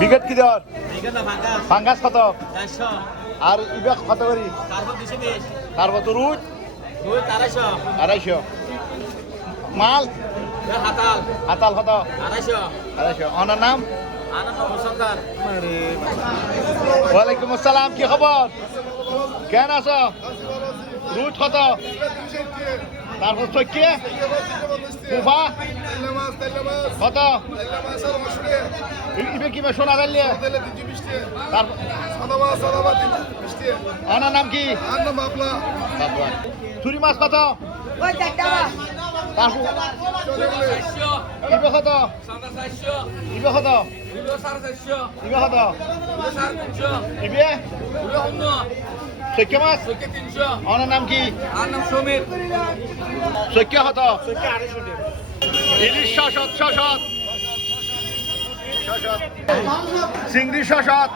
বিকেট কি ফাঁকা ফাঙ্গাস। কত আর ইবে কত করি তারপর দুশো বিশ। তারপর তো রুট? দুই আড়াইশো। মাল? হাতাল। হাতাল কত? আড়াইশো। আড়াইশো। অনার নাম? ওয়ালাইকুম আসসালাম কি খবর? কেন আছো? রুট কত? তারপর চৈকে কুফা কত? শোনা যাইলে তারপর অনার নাম কি? চুরি মাছ কত? কত? ইবে কত? কত? চৈকে মাছ অনার নাম কি সমীর সৈক্য হত ইলিশ শশত শশত চিংড়ি শশত